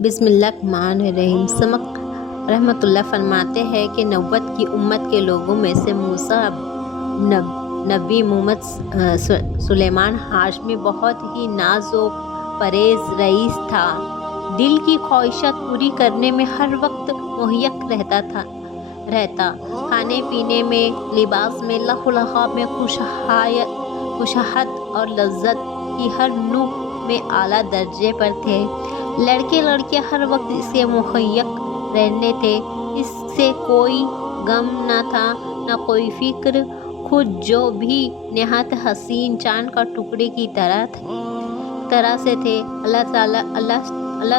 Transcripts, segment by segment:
بسم اللہ الرحمن الرحیم۔ سمق رحمۃ اللہ فرماتے ہیں کہ نبوت کی امت کے لوگوں میں سے موسیٰ نبی محمد سلیمان ہاشمی بہت ہی ناز و پرہیز رئیس تھا۔ دل کی خواہشات پوری کرنے میں ہر وقت مہیّا رہتا، کھانے پینے میں، لباس میں، لہو لعاب میں، خوشحال اور لذت کی ہر نوع میں اعلیٰ درجے پر تھے۔ لڑکے لڑکیاں ہر وقت اس کے مہیّا رہتے تھے۔ اس سے کوئی غم نہ تھا، نہ کوئی فکر۔ خود جو بھی نہایت حسین چاند کا ٹکڑے کی طرح سے تھے۔ اللہ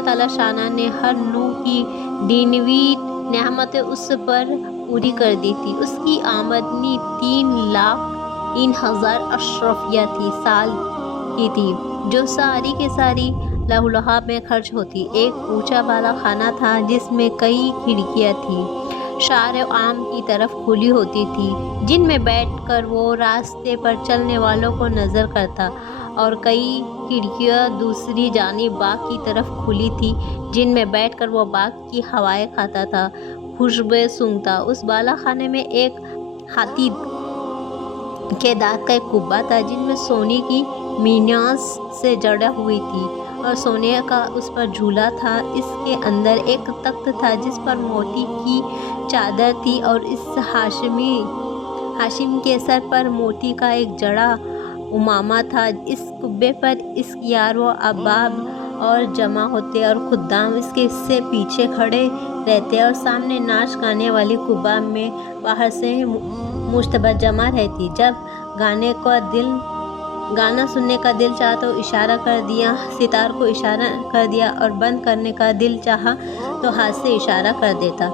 تعالیٰ شانہ نے ہر نوع کی دنیوی نعمتیں اس پر پوری کر دی تھی۔ اس کی آمدنی 3,03,000 اشرفیہ سال کی تھی، جو ساری کی ساری لہو لعاب میں خرچ ہوتی۔ ایک اونچا بالا خانہ تھا جس میں کئی کھڑکیاں تھیں، شارع عام کی طرف کھلی ہوتی تھیں، جن میں بیٹھ کر وہ راستے پر چلنے والوں کو نظر کرتا، اور کئی کھڑکیاں دوسری جانب باغ کی طرف کھلی تھیں، جن میں بیٹھ کر وہ باغ کی ہوائیں کھاتا تھا، خوشبوئیں سونگھتا۔ اس بالا خانے میں ایک ہاتھی کے دانت کا ایک کعبہ تھا، جس میں سونے کی میناز سے جڑی ہوئی تھی، اور سونے کا اس پر جھولا تھا۔ اس کے اندر ایک تخت تھا جس پر موتی کی چادر تھی، اور اس ہاشم کے سر پر موتی کا ایک جڑا عمامہ تھا۔ اس کعبے پر اس کے یار و احباب اور جمع ہوتے، اور خدام اس سے پیچھے کھڑے رہتے، اور سامنے ناچ گانے والی کعبہ میں باہر سے مشتبہ جمع رہتی۔ جب گانا سننے کا دل چاہا تو اشارہ کر دیا، ستار کو اشارہ کر دیا، اور بند کرنے کا دل چاہا تو ہاتھ سے اشارہ کر دیتا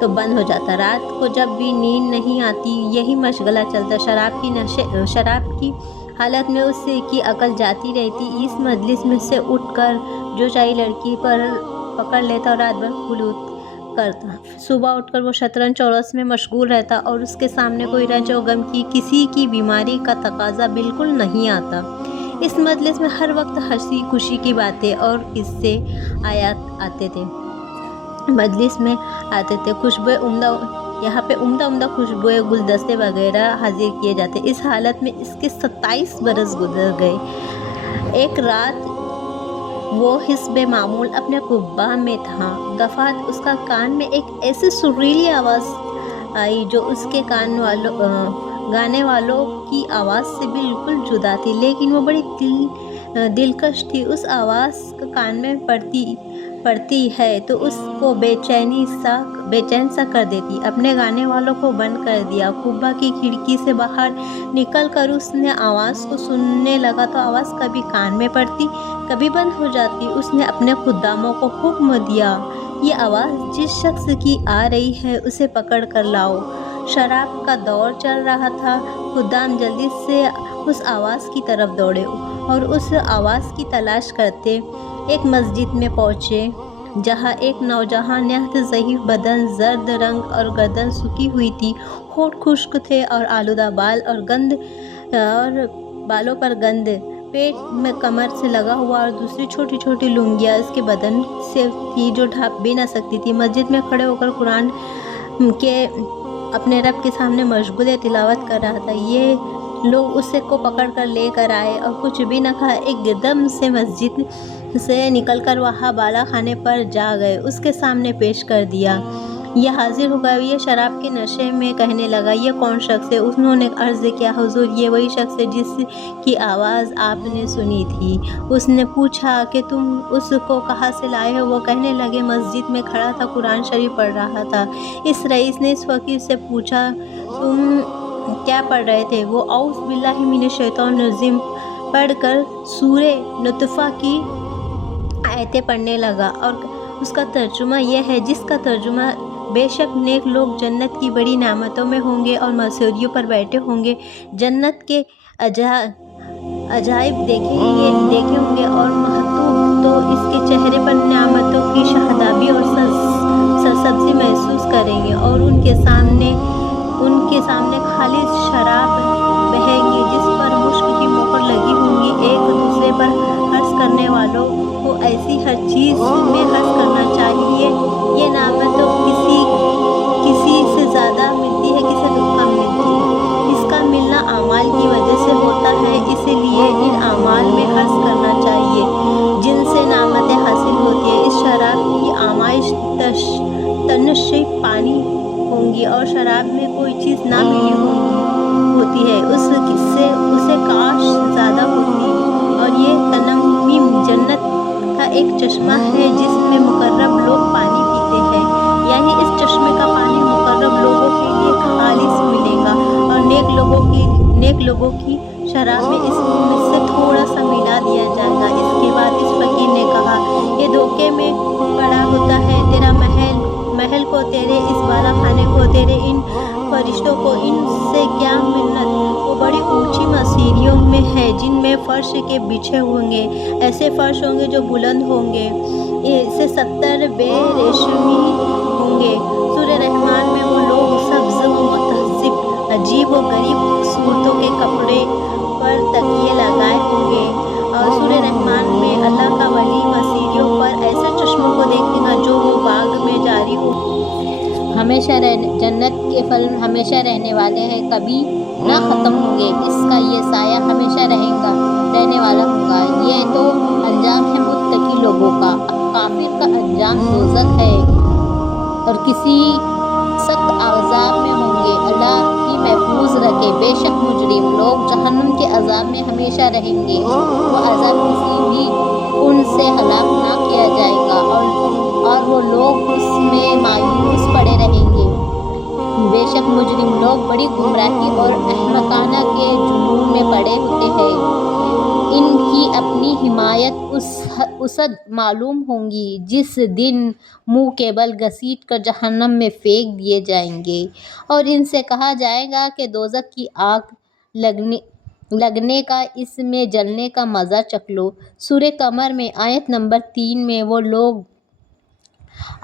تو بند ہو جاتا۔ رات کو جب بھی نیند نہیں آتی یہی مشغلہ چلتا۔ شراب کی حالت میں اس کی عقل جاتی رہتی۔ اس مجلس میں سے اٹھ کر جو چاہے لڑکی پکڑ لیتا اور رات بھر خلوت کرتا۔ صبح اٹھ کر وہ شطرنج چوروس میں مشغول رہتا، اور اس کے سامنے کوئی رنج و غم کی، کسی کی بیماری کا تقاضا بالکل نہیں آتا۔ اس مجلس میں ہر وقت ہنسی خوشی کی باتیں اور قصے آتے تھے۔ مجلس میں آتے تھے یہاں پہ عمدہ خوشبوئیں، گلدستے وغیرہ حاضر کیے جاتے۔ اس حالت میں اس کے 27 برس گزر گئے۔ ایک رات وہ حسب معمول اپنے کعبہ میں تھا۔ دفعات اس کا کان میں ایک ایسی سریلی آواز آئی جو اس کے گانے والوں کی آواز سے بالکل جدا تھی، لیکن وہ بڑی دلکش تھی۔ اس آواز کان میں پڑتی ہے تو اس کو بے چین سا کر دیتی۔ اپنے گانے والوں کو بند کر دیا۔ کعبہ کی کھڑکی سے باہر نکل کر اس نے آواز کو سننے لگا تو آواز کبھی کان میں پڑتی، کبھی بند ہو جاتی۔ اس نے اپنے خداموں کو حکم دیا، یہ آواز جس شخص کی آ رہی ہے اسے پکڑ کر لاؤ۔ شراب کا دور چل رہا تھا۔ خدام جلدی سے اس آواز کی طرف دوڑے اور اس آواز کی تلاش کرتے ایک مسجد میں پہنچے، جہاں ایک نوجوان نہایت ضعیف بدن، زرد رنگ اور گردن سکی ہوئی تھی، ہونٹ خشک تھے اور آلودہ بال اور بالوں پر گند، پیٹ میں کمر سے لگا ہوا اور دوسری چھوٹی چھوٹی لنگیاں اس کے بدن سے تھی جو ڈھانپ بھی نہ سکتی تھی۔ مسجد میں کھڑے ہو کر قرآن کے اپنے رب کے سامنے مشغول تلاوت کر رہا تھا۔ یہ لوگ اسے کو پکڑ کر لے کر آئے اور کچھ بھی نہ کہا ایک قدم سے مسجد سے نکل کر وہاں بالا خانے پر جا گئے، اس کے سامنے پیش کر دیا۔ یہ حاضر ہو گیا۔ یہ شراب کے نشے میں کہنے لگا، یہ کون شخص ہے؟ انہوں نے عرض کیا، حضور یہ وہی شخص ہے جس کی آواز آپ نے سنی تھی۔ اس نے پوچھا کہ تم اس کو کہاں سے لائے ہو؟ وہ کہنے لگے، مسجد میں کھڑا تھا، قرآن شریف پڑھ رہا تھا۔ اس رئیس نے اس فقیر سے پوچھا، تم کیا پڑھ رہے تھے؟ وہ اعوذ باللہ من الشیطان الرجیم پڑھ کر سورہ نطفہ کی آیتیں پڑھنے لگا، اور اس کا ترجمہ یہ ہے، جس کا ترجمہ بے شک نیک لوگ جنت کی بڑی نعمتوں میں ہوں گے اور مسریوں پر بیٹھے ہوں گے، جنت کے عجائب دیکھے ہوں گے، اور مخطوب تو اس کے چہرے پر نعمتوں کی شادابی اور سرسبزی محسوس کریں گے، اور ان کے سامنے خالص شراب بہے گی جس پر مشک کی مہر لگی ہوں گی۔ ایک دوسرے پر حرص کرنے والوں کو ایسی ہر چیز میں حرص اسی لیے ان اعمال میں حرص کرنا چاہیے جن سے نعمتیں حاصل ہوتی ہیں۔ اس شراب کی آمائش تنشی پانی ہوں گی اور شراب میں کوئی چیز نہ ملی ہوتی ہے اسے کاش زیادہ ہوتی۔ اور یہ تنعیم جنت کا ایک چشمہ ہے جس میں مقرب لوگ پانی پیتے ہیں، یعنی اس چشمے کا پانی مقرب لوگوں کے لیے خالص ملے گا اور نیک لوگوں کی شراب میں اس سے تھوڑا سا ملا دیا جائے گا۔ اس کے بعد اس فقیر نے کہا، یہ دھوکے میں پڑا ہوتا ہے، تیرا محل کو، تیرے اس بالا خانے کو، تیرے ان فرشتوں کو، ان سے کیا منت؟ وہ بڑی اونچی مسیریوں میں ہے جن میں فرش کے بچھے ہوں گے، ایسے فرش ہوں گے جو بلند ہوں گے، سے 70 بے ریشمی ہوں گے۔ سورہ رحمان میں وہ لوگ سبز و متہذب، عجیب و غریب صورتوں کے کپڑے پر تکیے لگائے ہوں گے، اور سورہ رحمان میں اللہ کا ولی مسیریوں پر ایسے چشموں کو دیکھے گا جو وہ باغ میں جاری ہوں گے۔ جنت کے پھل ہمیشہ رہنے والے ہیں، کبھی نہ ختم ہوں گے، اس کا یہ سایہ ہمیشہ رہنے والا ہوگا۔ یہ تو انجام ہے متقی لوگوں کا۔ کافر کا انجام دوزخ ہے اور کسی سخت عذاب میں ہوں گے۔ اللہ ہی محفوظ رکھے۔ بے شک مجرم لوگ جہنم کے عذاب میں ہمیشہ رہیں گے، وہ عذاب کسی بھی ان سے ہلاک نہ کیا جائے گا اور وہ لوگ اس میں مایوس پڑے رہیں گے۔ بے شک مجرم لوگ بڑی گمراہی اور احمقانہ کے جنون میں پڑے ہوتے ہیں۔ ان کی اپنی حمایت اس معلوم ہوگی جس دن منہ کے بل گھسیٹ کر جہنم میں پھینک دیے جائیں گے، اور ان سے کہا جائے گا کہ دوزخ کی آگ لگنے کا، اس میں جلنے کا مزہ چکھ لو۔ سورہ قمر میں آیت نمبر 3 میں وہ لوگ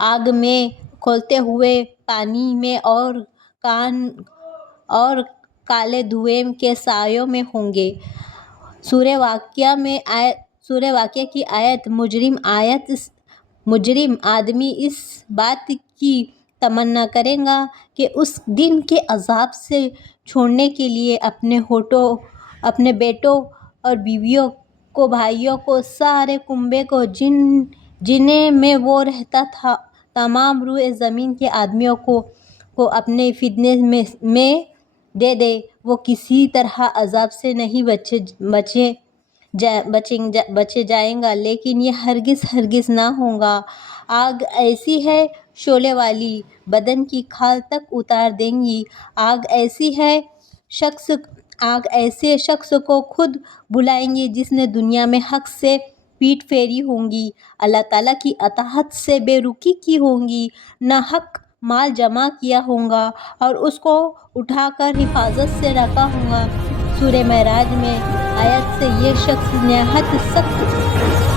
آگ میں کھولتے ہوئے پانی میں اور کالے دھوئیں کے سایوں میں ہوں گے۔ سورہ واقعہ کی آیت مجرم آدمی اس بات کی تمنا کرے گا کہ اس دن کے عذاب سے چھوڑنے کے لیے اپنے بیٹوں اور بیویوں کو، بھائیوں کو، سارے کنبے کو، جن میں وہ رہتا تھا، تمام روئے زمین کے آدمیوں کو اپنے فدیے میں دے دے، وہ کسی طرح عذاب سے نہیں بچے جائیں گا، لیکن یہ ہرگز نہ ہوگا۔ آگ ایسی ہے شعلے والی، بدن کی کھال تک اتار دے گی۔ آگ ایسے شخص کو خود بلائے گی جس نے دنیا میں حق سے پیٹ پھیری ہوگی، اللہ تعالیٰ کی اطاعت سے بے رخی کی ہوگی، ناحق مال جمع کیا ہوگا اور اس کو اٹھا کر حفاظت سے رکھا ہوگا۔ سورہ معراج میں آیت سے یہ شخص نہایت سخت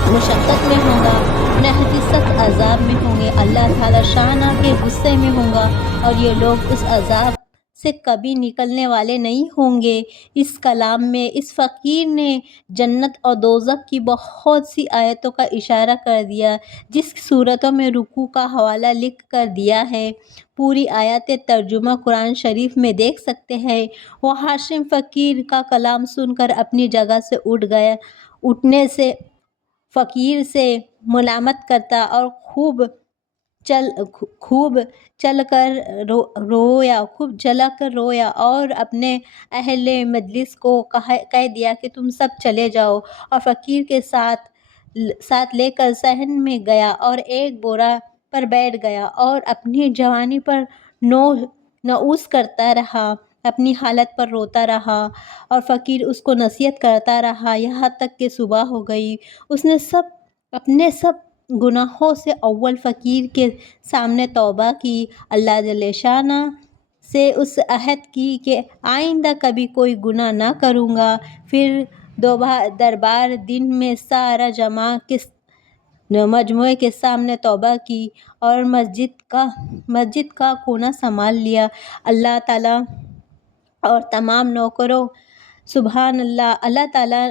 مشقت میں ہوگا، نہایت سخت عذاب میں ہوں گے، اللہ تعالیٰ شانہ کے غصے میں ہوگا اور یہ لوگ اس عذاب سے کبھی نکلنے والے نہیں ہوں گے۔ اس کلام میں اس فقیر نے جنت اور دوزخ کی بہت سی آیتوں کا اشارہ کر دیا، جس صورتوں میں رکوع کا حوالہ لکھ کر دیا ہے۔ پوری آیت ترجمہ قرآن شریف میں دیکھ سکتے ہیں۔ وہ ہاشم فقیر کا کلام سن کر اپنی جگہ سے اٹھنے سے فقیر سے ملامت کرتا اور خوب چل کر رویا اور اپنے اہل مجلس کو کہہ دیا کہ تم سب چلے جاؤ، اور فقیر کے ساتھ لے کر صحن میں گیا اور ایک بورا پر بیٹھ گیا اور اپنی جوانی پر نوش کرتا رہا، اپنی حالت پر روتا رہا، اور فقیر اس کو نصیحت کرتا رہا یہاں تک کہ صبح ہو گئی۔ اس نے اپنے سب گناہوں سے اول فقیر کے سامنے توبہ کی، اللہ جل شانہ سے اس عہد کی کہ آئندہ کبھی کوئی گناہ نہ کروں گا، پھر دربار دن میں سارا مجموعے کے سامنے توبہ کی اور مسجد کا کونا سنبھال لیا۔ اللہ تعالیٰ اور تمام نوکروں سبحان اللہ، اللہ تعالیٰ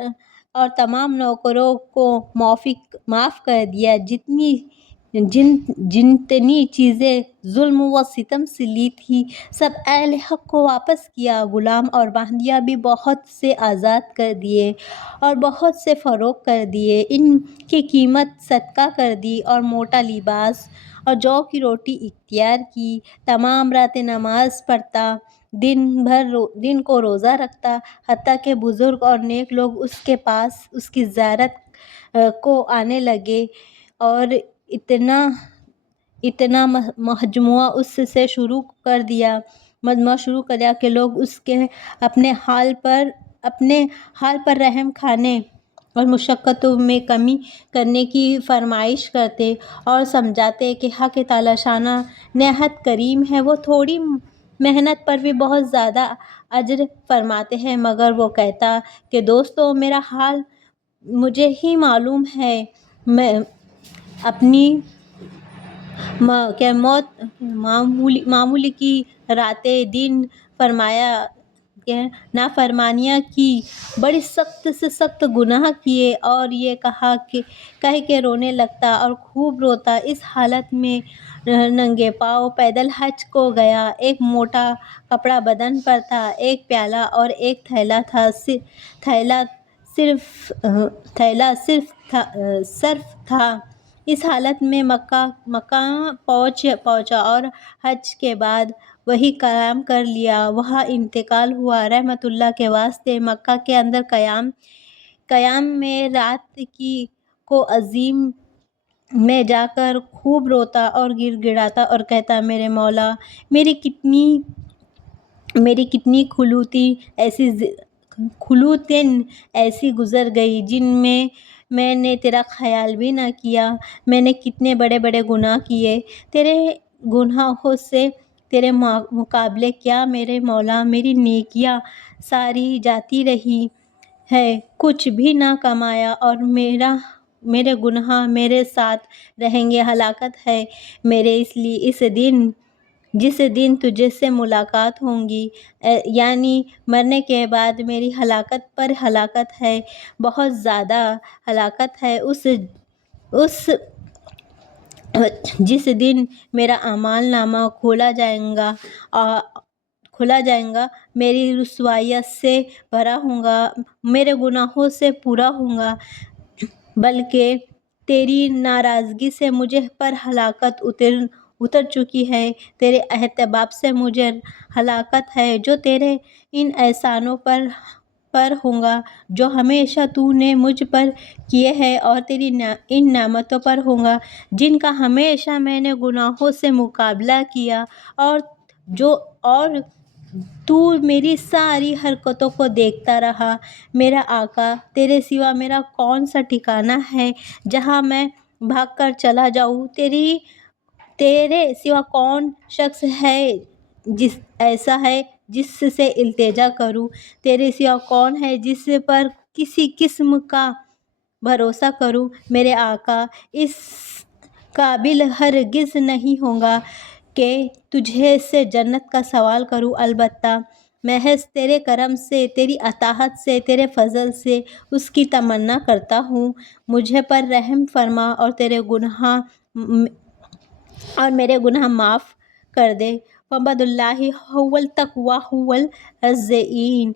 اور تمام نوکروں کو معاف کر دیا، جتنی جتنی چیزیں ظلم و ستم سے لی تھی سب اہل حق کو واپس کیا، غلام اور بندیاں بھی بہت سے آزاد کر دیے اور بہت سے فروخت کر دیے، ان کی قیمت صدقہ کر دی اور موٹا لباس اور جو کی روٹی اختیار کی، تمام راتیں نماز پڑھتا، دن کو روزہ رکھتا، حتیٰ کہ بزرگ اور نیک لوگ اس کے پاس اس کی زیارت کو آنے لگے اور اتنا مجموعہ اس سے شروع کر دیا کہ لوگ اس کے اپنے حال پر رحم کھانے اور مشقتوں میں کمی کرنے کی فرمائش کرتے اور سمجھاتے کہ حق تعالی شانہ نہایت کریم ہے، وہ تھوڑی محنت پر بھی بہت زیادہ اجر فرماتے ہیں۔ مگر وہ کہتا کہ دوستو، میرا حال مجھے ہی معلوم ہے، میں اپنی معمول کی راتیں دن نافرمانیاں کی، بڑی سخت سے سخت گناہ کیے، اور یہ کہہ کے رونے لگتا اور خوب روتا۔ اس حالت میں ننگے پاؤں پیدل حج کو گیا، ایک موٹا کپڑا بدن پر تھا، ایک پیالہ اور ایک تھیلا تھا، تھیلا صرف تھا۔ اس حالت میں مکہ پہنچا اور حج کے بعد وہیں قیام کر لیا، وہاں انتقال ہوا۔ رحمت اللہ کے واسطے مکہ کے اندر قیام میں رات کو عظیم میں جا کر خوب روتا اور گڑ گڑاتا اور کہتا، میرے مولا، میری کتنی خلوتیں ایسی گزر گئی جن میں نے تیرا خیال بھی نہ کیا، میں نے کتنے بڑے بڑے گناہ کیے، تیرے گناہوں سے تیرے مقابلے کیا میرے مولا، میری نیکیاں ساری جاتی رہی ہیں، کچھ بھی نہ کمایا اور میرے گناہ میرے ساتھ رہیں گے، ہلاکت ہے میرے اس دن جس دن تجھ سے ملاقات ہوگی، یعنی مرنے کے بعد میری ہلاکت پر ہلاکت ہے، بہت زیادہ ہلاکت ہے، جس دن میرا اعمال نامہ کھولا جائے گا، میری رسوائیوں سے بھرا ہوگا، میرے گناہوں سے پورا ہوگا، بلکہ تیری ناراضگی سے مجھ پر ہلاکت اتر چکی ہے، تیرے احباب سے مجھے ہلاکت ہے، جو تیرے ان احسانوں پر ہوگا جو ہمیشہ تو نے مجھ پر کیے ہیں، اور تیری ان نعمتوں پر ہوگا جن کا ہمیشہ میں نے گناہوں سے مقابلہ کیا، اور تو میری ساری حرکتوں کو دیکھتا رہا۔ میرا آقا، تیرے سوا میرا کون سا ٹھکانہ ہے جہاں میں بھاگ کر چلا جاؤں؟ تیرے سوا کون شخص ایسا ہے جس سے التجا کروں؟ تیرے سوا کون ہے جس پر کسی قسم کا بھروسہ کروں؟ میرے آقا، اس قابل ہرگز نہیں ہوں گا کہ تجھ سے جنت کا سوال کروں، البتہ محض تیرے کرم سے، تیری عطاعت سے، تیرے فضل سے اس کی تمنا کرتا ہوں۔ مجھ پر رحم فرما اور میرے گناہ معاف کر دے۔ وعبد اللہ هو التقوی هو الزین۔